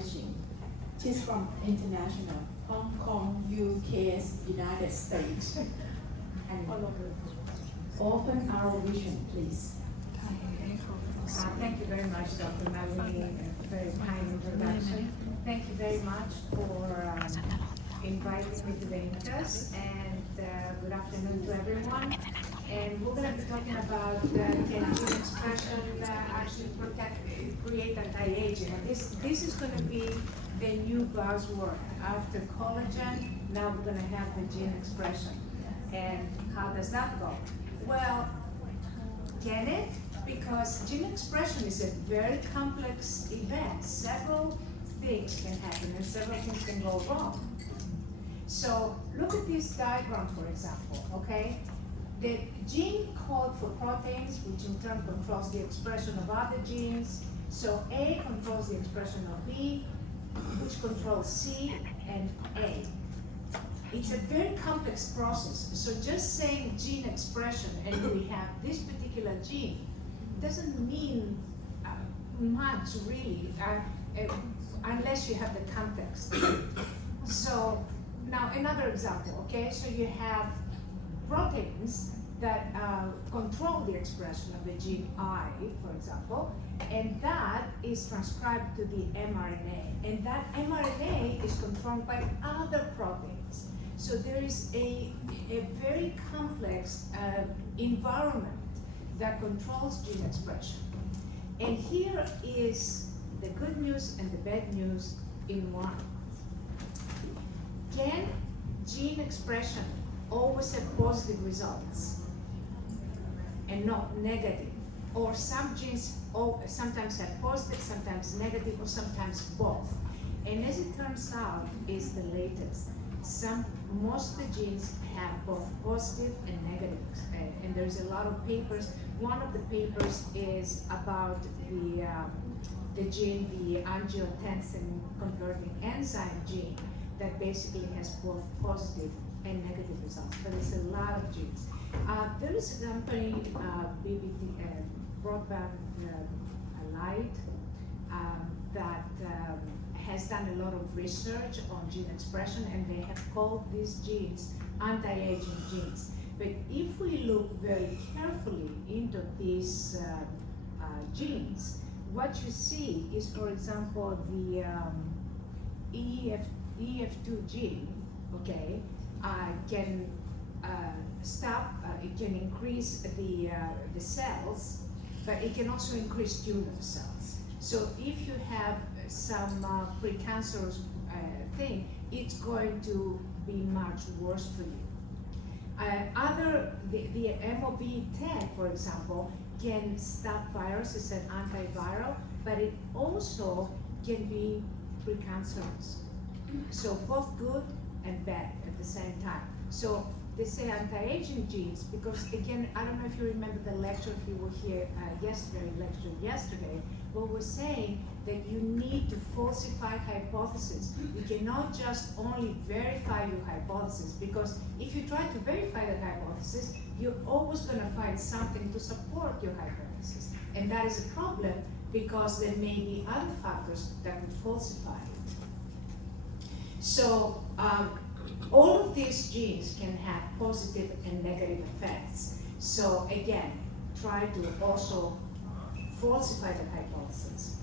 Beijing. She's from international, Hong Kong, UK, United States. And open our vision, please. Thank you very much, Dr. Malini, a very kind introduction. Thank you very much for inviting me to the INCAS, and good afternoon to everyone. And we're going to be talking about can gene expression actually create anti-aging. And this is going to be the new buzzword. After collagen, now we're going to have the gene expression. And how does that go? Well, can it? Because gene expression is a very complex event. Several things can happen and several things can go wrong. So look at this diagram, for example, okay? The gene code for proteins, which in turn controls the expression of other genes. So A controls the expression of B, which controls C and A. It's a very complex process. So just saying gene expression and we have this particular gene doesn't mean much really, unless you have the context. So now another example, okay? So you have proteins that control the expression of the gene I, for example, and that is transcribed to the mRNA. And that mRNA is controlled by other proteins. So there is a very complex environment that controls gene expression. And here is the good news and the bad news in one. Can gene expression always have positive results and not negative? Or some genes sometimes have positive, sometimes negative, or sometimes both. And as it turns out, is the latest. Most of the genes have both positive and negative, and there's a lot of papers. One of the papers is about the gene, the angiotensin converting enzyme gene, that basically has both positive and negative results, but it's a lot of genes. There is a company, Broadband Light, that has done a lot of research on gene expression, and they have called these genes anti-aging genes. But if we look very carefully into these genes, what you see is, for example, the EF2 gene, okay, can stop, it can increase the cells, but it can also increase tumor cells. So if you have some precancerous thing, it's going to be much worse for you. The MOB10, for example, can stop virus, it's an antiviral, but it also can be precancerous. So both good and bad at the same time. So they say anti-aging genes because, again, I don't know if you remember the lecture, if you were here yesterday, but we're saying that you need to falsify hypotheses. You cannot just only verify your hypothesis, because if you try to verify the hypothesis, you're always going to find something to support your hypothesis. And that is a problem because there may be other factors that would falsify it. So all of these genes can have positive and negative effects. So again, try to also falsify the hypothesis.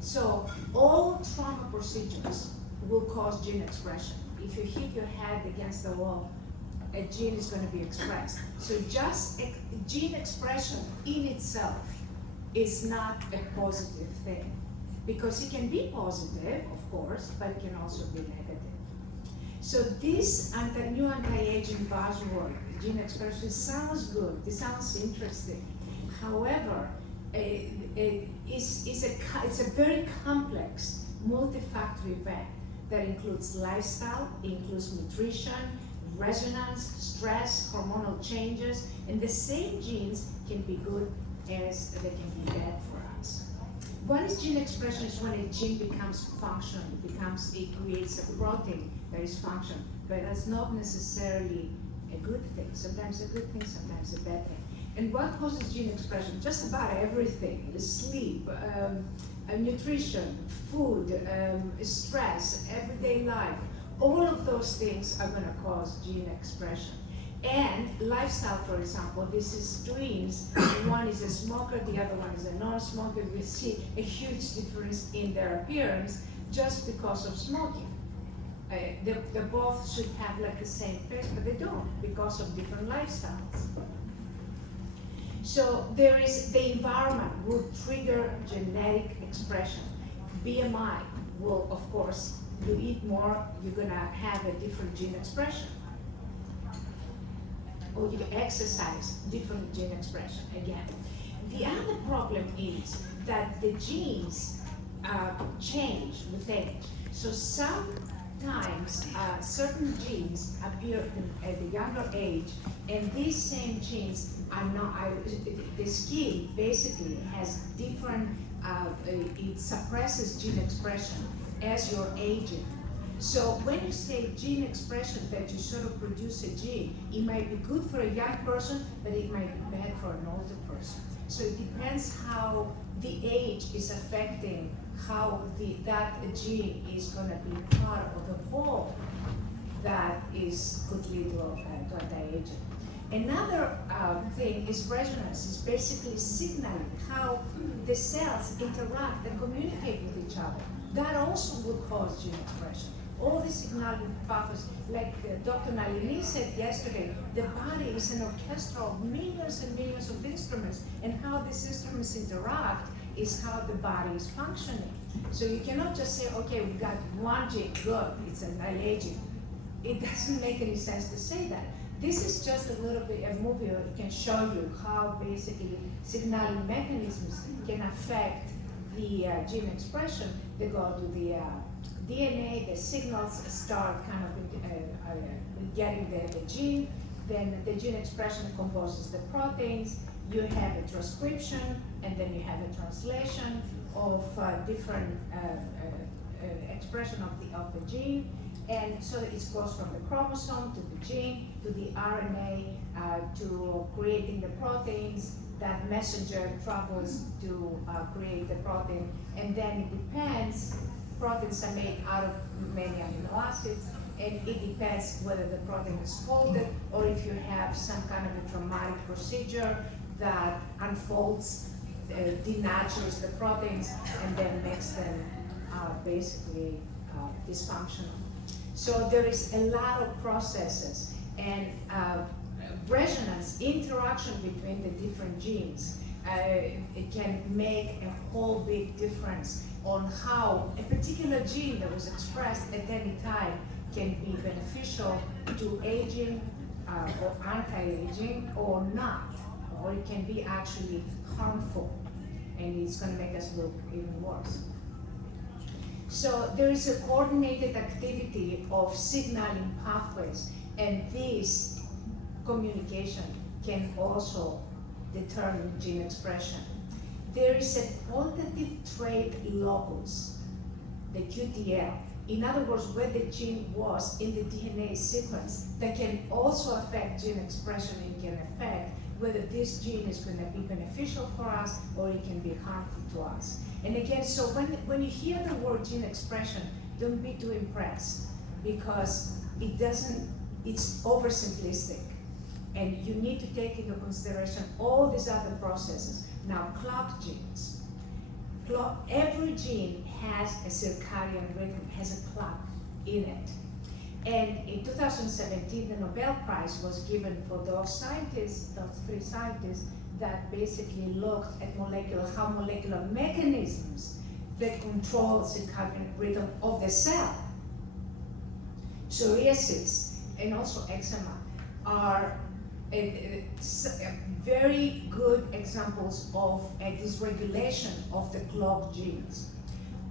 So all trauma procedures will cause gene expression. If you hit your head against the wall, a gene is going to be expressed. So just gene expression in itself is not a positive thing, because it can be positive, of course, but it can also be negative. So this new anti-aging buzzword, gene expression, sounds good, it sounds interesting. However, it's a very complex, multifactor event that includes lifestyle, includes nutrition, resonance, stress, hormonal changes, and the same genes can be good as they can be bad for us. What is gene expression? Is when a gene becomes functional, it creates a protein that is functional, but that's not necessarily a good thing. Sometimes a good thing, sometimes a bad thing. And what causes gene expression? Just about everything. Sleep, nutrition, food, stress, everyday life, all of those things are going to cause gene expression. And lifestyle, for example, this is twins. One is a smoker, the other one is a non-smoker. We see a huge difference in their appearance just because of smoking. They both should have like the same face, but they don't because of different lifestyles. So there is the environment will trigger genetic expression. BMI will, of course, you eat more, you're gonna have a different gene expression. Or you exercise, different gene expression again. The other problem is that the genes change with age. So sometimes certain genes appear at a younger age, and these same genes are not, the skin basically has different, it suppresses gene expression as you're aging. So when you say gene expression, that you sort of produce a gene, it might be good for a young person, but it might be bad for an older person. So it depends how the age is affecting how that gene is going to be part of the whole that could lead to anti-aging. Another thing is resonance, is basically signaling how the cells interact and communicate with each other. That also will cause gene expression. All the signaling pathways, like Dr. Nalini said yesterday, the body is an orchestra of millions and millions of instruments, and how these instruments interact is how the body is functioning. So you cannot just say, okay, we got one gene, good, it's anti-aging. It doesn't make any sense to say that. This is just a little bit, a movie that can show you how basically signaling mechanisms can affect the gene expression. They go to the DNA, the signals start kind of getting the gene, then the gene expression composes the proteins, you have a transcription, and then you have a translation of different expression of the gene. And so it goes from the chromosome to the gene, to the RNA, to creating the proteins. That messenger travels to create the protein, and then it depends. Proteins are made out of many amino acids, and it depends whether the protein is folded or if you have some kind of a traumatic procedure that unfolds, denatures the proteins, and then makes them basically dysfunctional. So there is a lot of processes, and resonance, interaction between the different genes, it can make a whole big difference on how a particular gene that was expressed at any time can be beneficial to aging or anti-aging or not, or it can be actually harmful, and it's going to make us look even worse. So there is a coordinated activity of signaling pathways, and this communication can also determine gene expression. There is a qualitative trait locus, the QTL. In other words, where the gene was in the DNA sequence, that can also affect gene expression and can affect whether this gene is going to be beneficial for us or it can be harmful to us. And again, so when you hear the word gene expression, don't be too impressed, because it's oversimplistic. And you need to take into consideration all these other processes. Now, clock genes. Every gene has a circadian rhythm, has a clock in it. And in 2017, the Nobel Prize was given for those scientists, those three scientists, that basically looked at how molecular mechanisms that control the circadian rhythm of the cell. Psoriasis and also eczema are very good examples of a dysregulation of the clock genes.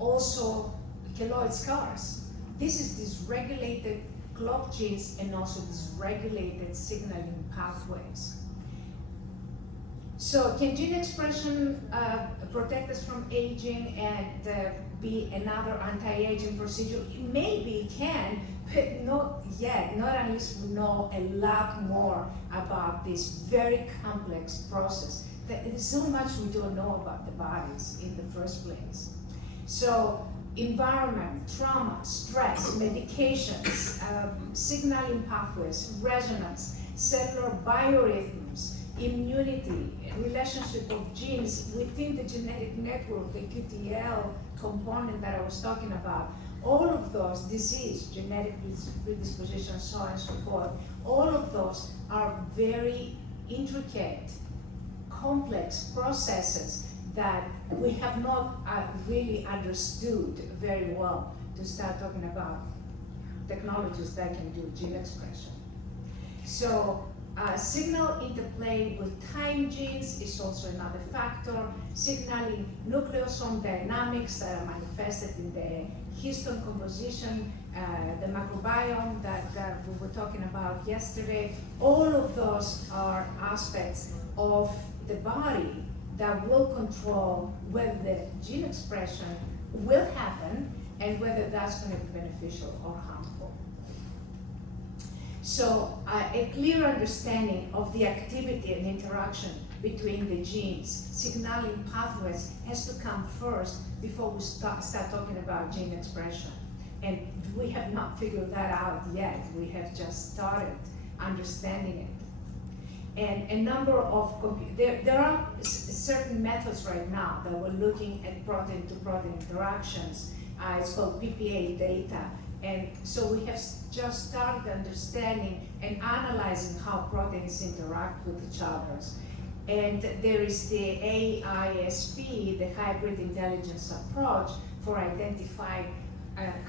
Also, keloid scars. This is dysregulated clock genes and also dysregulated signaling pathways. So can gene expression protect us from aging and be another anti-aging procedure? Maybe it can, but not yet, not unless we know a lot more about this very complex process. There's so much we don't know about the bodies in the first place. So environment, trauma, stress, medications, signaling pathways, resonance, cellular biorhythms, immunity, relationship of genes within the genetic network, the QTL component that I was talking about, all of those, disease, genetic predisposition, so on and so forth, all of those are very intricate, complex processes that we have not really understood very well to start talking about technologies that can do gene expression. So signal interplay with time genes is also another factor. Signaling nucleosome dynamics that are manifested in the histone composition, the microbiome that we were talking about yesterday. All of those are aspects of the body that will control whether the gene expression will happen and whether that's going to be beneficial or harmful. So a clear understanding of the activity and interaction between the genes, signaling pathways has to come first before we start talking about gene expression. And we have not figured that out yet. We have just started understanding it. And a number of, there are certain methods right now that we're looking at protein-to-protein interactions. It's called PPA data. And so we have just started understanding and analyzing how proteins interact with each other. And there is the AISP, the hybrid intelligence approach, for identifying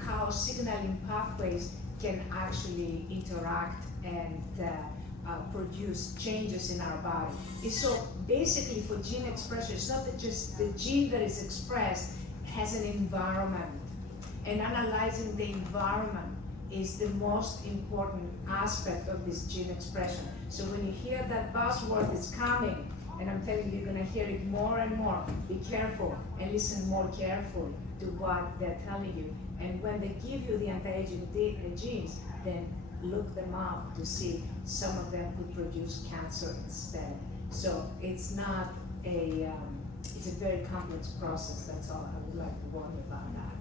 how signaling pathways can actually interact and produce changes in our body. So basically for gene expression, it's not that just the gene that is expressed has an environment. And analyzing the environment is the most important aspect of this gene expression. So when you hear that buzzword is coming, and I'm telling you, you're gonna hear it more and more, be careful and listen more carefully to what they're telling you. And when they give you the anti-aging genes, then look them up to see some of them could produce cancer instead. So it's not a, it's a very complex process. That's all I would like to warn you about that.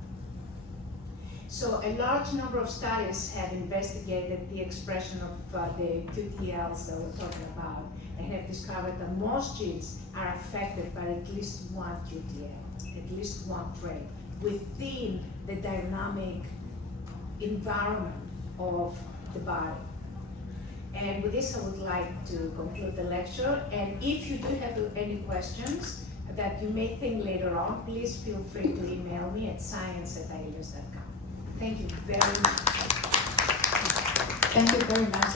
So a large number of studies have investigated the expression of the QTLs that we're talking about and have discovered that most genes are affected by at least one QTL, at least one trait, within the dynamic environment of the body. And with this, I would like to conclude the lecture. And if you do have any questions that you may think later on, please feel free to email me at science@iellios.com. Thank you very much. Thank you very much.